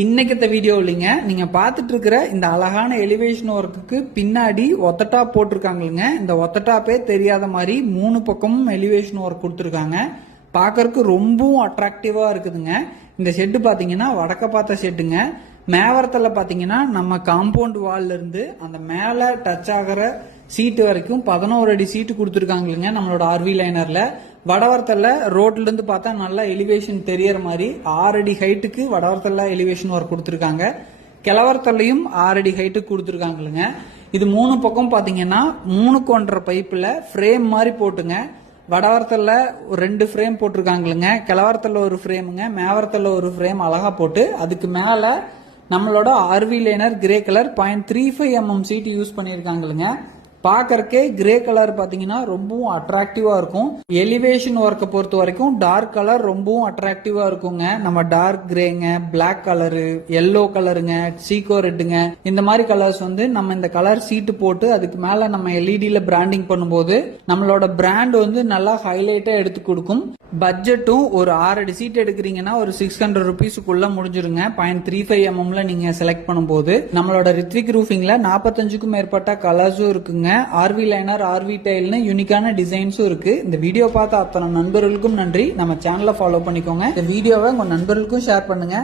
இன்னைக்கு இந்த வீடியோ இல்லைங்க, நீங்க பாத்துட்டு இருக்கிற இந்த அழகான எலிவேஷன் ஒர்க்குக்கு பின்னாடி ஒத்தட்டாப் போட்டிருக்காங்களுங்க. இந்த ஒத்தட்டாப்பே தெரியாத மாதிரி 3 பக்கமும் எலிவேஷன் ஒர்க் கொடுத்துருக்காங்க. பாக்கறதுக்கு ரொம்பவும் அட்ராக்டிவா இருக்குதுங்க. இந்த ஷெட்டு பாத்தீங்கன்னா வடக்க பார்த்த ஷெட்டுங்க. மேவரத்துல பாத்தீங்கன்னா நம்ம காம்பவுண்ட் வால்ல இருந்து அந்த மேல டச் ஆகிற சீட்டு வரைக்கும் 11 அடி சீட்டு கொடுத்துருக்காங்களுங்க நம்மளோட ஆர்வி லைனர்ல. வடவரத்தில் ரோட்ல இருந்து பார்த்தா நல்லா எலிவேஷன் தெரியற மாதிரி 6 அடி ஹைட்டுக்கு வடவரத்தில் எலிவேஷன் ஒர்க் கொடுத்துருக்காங்க. கிழவரத்துலையும் 6 அடி ஹைட்டுக்கு கொடுத்துருக்காங்களுங்க. இது 3 பக்கம் பாத்தீங்கன்னா 3 பைப்புல ஃப்ரேம் மாதிரி போட்டுங்க. வடவரத்தில் 2 ஃப்ரேம் போட்டிருக்காங்களுங்க. கிழவரத்தில் ஒரு ஃப்ரேமுங்க, மேவரத்தில் ஒரு ஃப்ரேம் அழகா போட்டு அதுக்கு மேல நம்மளோட RV liner grey colour 0.35 mm sheet use பண்ணியிருக்காங்களுங்க. பாக்கறக்கே கிரே கலர் பாத்தீங்கன்னா ரொம்பவும் அட்ராக்டிவா இருக்கும். எலிவேஷன் ஒர்க்கை பொறுத்த வரைக்கும் டார்க் கலர் ரொம்பவும் அட்ராக்டிவா இருக்குங்க. நம்ம டார்க் கிரேங்க, பிளாக் கலரு, எல்லோ கலருங்க, சீக்கோ ரெட்டுங்க, இந்த மாதிரி கலர்ஸ் வந்து நம்ம இந்த கலர் சீட்டு போட்டு அதுக்கு மேல நம்ம எல்இடியில பிராண்டிங் பண்ணும்போது நம்மளோட பிராண்ட் வந்து நல்லா ஹைலைட்டா எடுத்து கொடுக்கும். பட்ஜெட்டும் ஒரு 6 அடி சீட் எடுக்கிறீங்கன்னா ஒரு 600 ருபீஸுக்குள்ள முடிஞ்சிருங்க. 0.35 mm நீங்க செலக்ட் பண்ணும்போது நம்மளோட ரித்விக் ரூஃபிங்ல 45க்கும் மேற்பட்ட கலர்ஸும் இருக்குங்க. ஆர்வி லைனர், ஆர்வி டைல்னு யூனிக்கான டிசைன்ஸும் இருக்கு. இந்த வீடியோ பார்த்த அத்தனை நண்பர்களுக்கும் நன்றி. நம்ம சேனலை ஃபாலோ பண்ணிக்கோங்க. இந்த வீடியோவை உங்க நண்பர்களுக்கும் ஷேர் பண்ணுங்க.